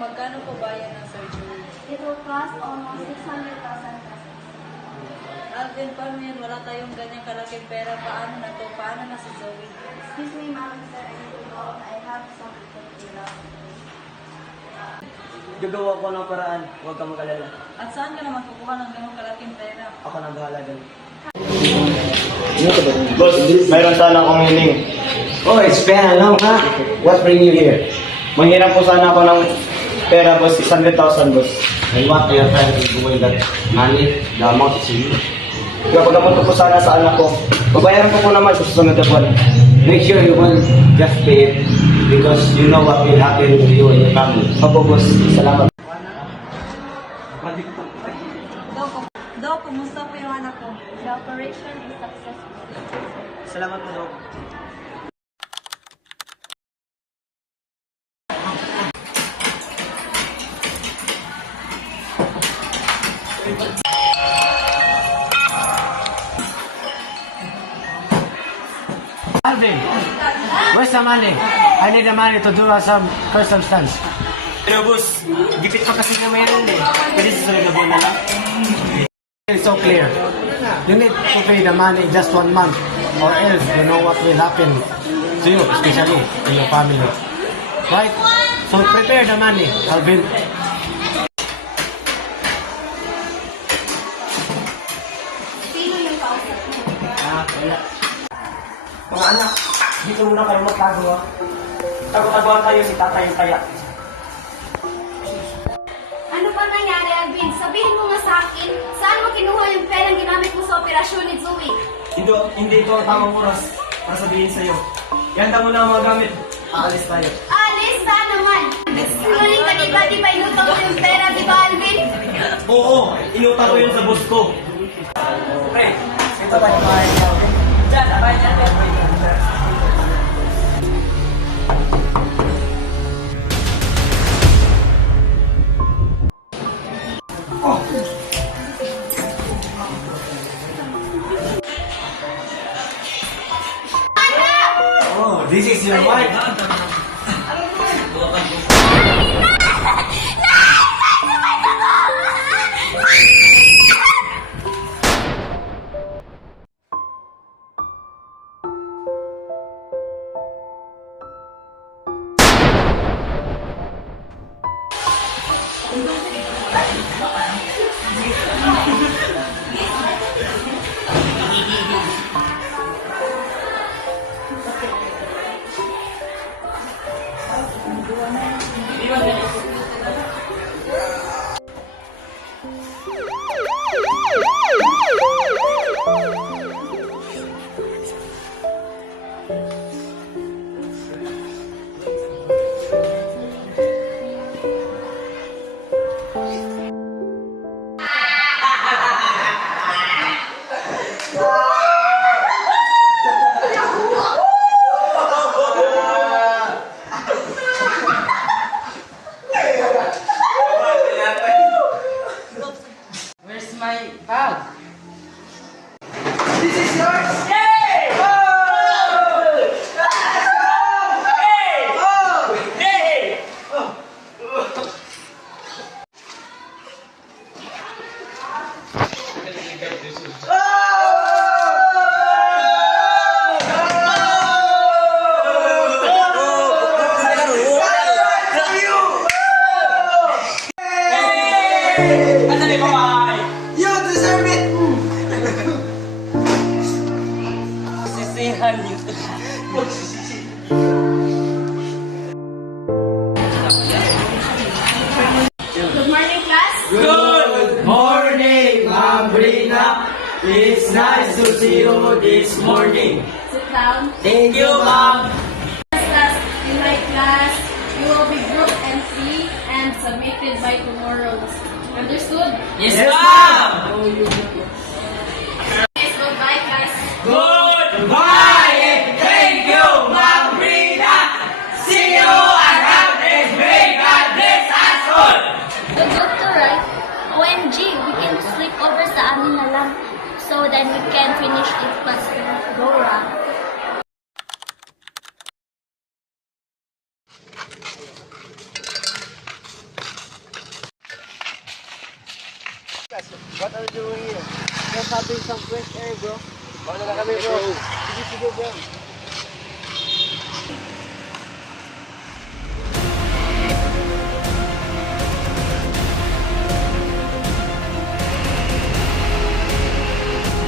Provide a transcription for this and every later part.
magkano po bayan ng surgery? It will cost almost 600,000 pesos. Alvin, paano yan? Wala tayong ganyang kalaking pera. Paano na to? Paano na si Zoe? Excuse me, ma'am, sir, I need to go. I have something to fill out. Gagawa ko ng paraan. Huwag kang mag-alala. At saan ka naman kukuha ng ganyang kalaking pera? Ako na bahala doon. Boss, mayroon sana akong hiling. Oh, it's been a long, huh? What bring you here? Manghiram po sana ako ng pera, boss. 100,000, boss. And what are you trying to do with that money? The amount is you. Kapagamunto po sana sa anak ko. Babayaran ko po naman sa susunod na buwan. Make sure you will just pay it because you know what will happen to you and your family. Opo, boss. Salamat. Dok, kumusta po yung anak ko? The operation is successful. Salamat po, Dok. Alvin, where's the money? I need the money to do some personal stunts. Pero, boss, gipit pa kasi na mayroon eh. Pwede susunod na buwan na lang. It's so clear. You need to pay the money just 1 month or else you know what will happen to you, especially to your family. Right? So prepare the money, Alvin. Sino yung kausap mo? Wala. Mga anak, dito muna kayo magtago ha. Tago-tagoan tayo si tatay yung kaya. Ano pa nangyari, Alvin? Sabihin mo nga sa akin, saan mo kinuha yung perang ginamit mo sa operasyon ni Zoe? Hindi ito ang tamang oras para sabihin sa'yo. Ganda mo na ang mga gamit. Aalis tayo. Alis, saan naman? Sinungaling ka, di ba inutang mo yung pera, di ba, Alvin? Oo, inutang ko yun sa boss ko. Pre, ito ba yung mga ikaw? Diyan, abay dyan. Oh, this is your wife. Where's my bag? You deserve it! Sisihan niyo. Good morning, class. Good morning, Ma'am Brina. It's nice to see you this morning. Sit down. Thank you, Ma'am. Class, in my class, you will be grouped and free and submitted by tomorrow. Understood? Yes, ma'am! Yes, goodbye, class. Goodbye and thank you, Ma'am Brina. See you and have a great God bless us all. The doctor, right? OMG, we can sleep over sa amin na lang. So then we can finish it faster. Dora. doing here? Just having some fresh air, bro. Paano na kami, bro? Sige, sige, bro.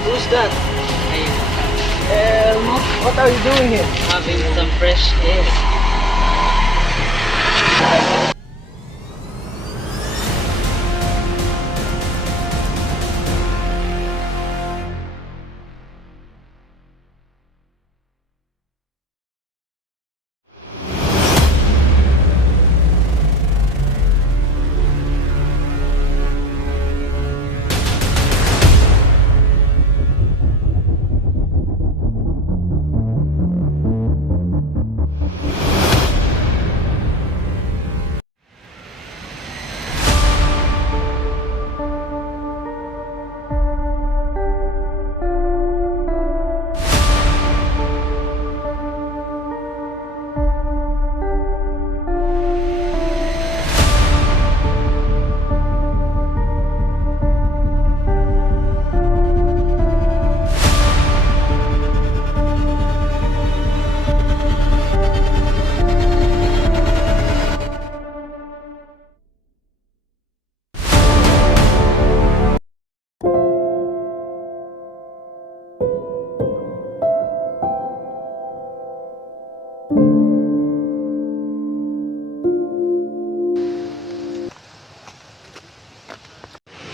Who's that? Elmo, what are you doing here? Having some fresh air.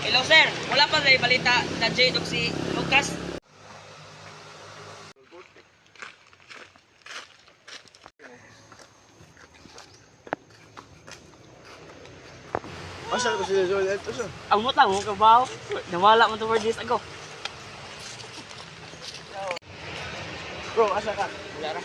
Hello sir, wala pa sa balita na Jade o si Lucas. Asa ko sila Joel? Ito siya. Ang mutang mo kabaw, nawala mo 2 days ago. Bro, asa ka? Wala ra.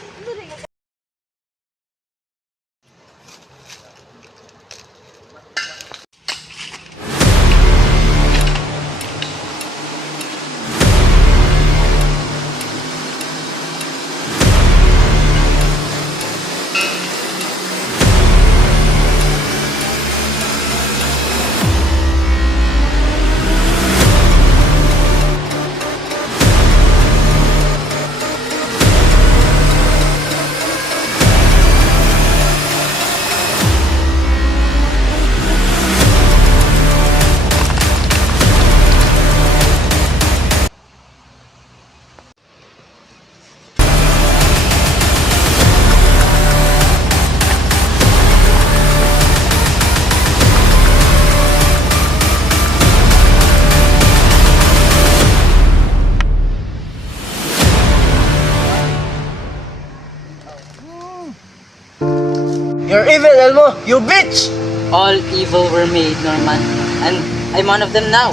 You're evil, Elmo! You bitch! All evil were made, Norman, and I'm one of them now.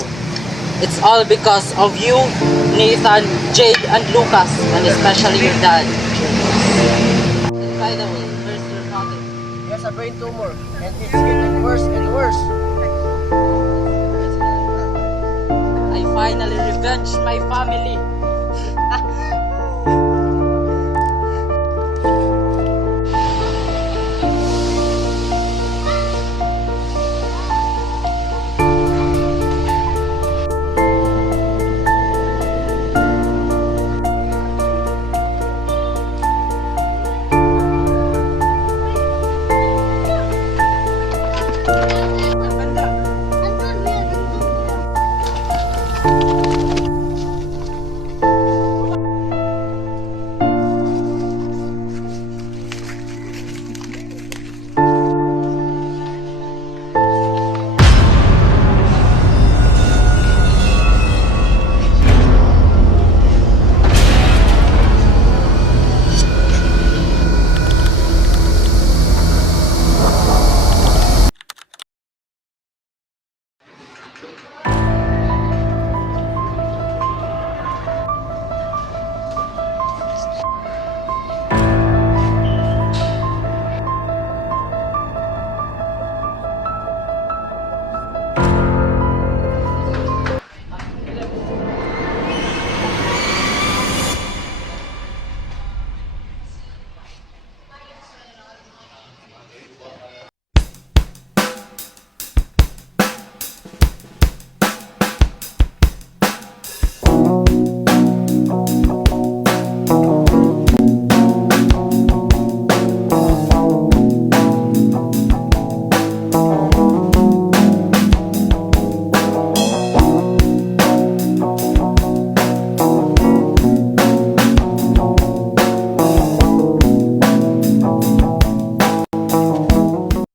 It's all because of you, Nathan, Jade, and Lucas, and especially your dad. And by the way, where's your father? He has a brain tumor, and it's getting worse and worse. I finally revenged my family.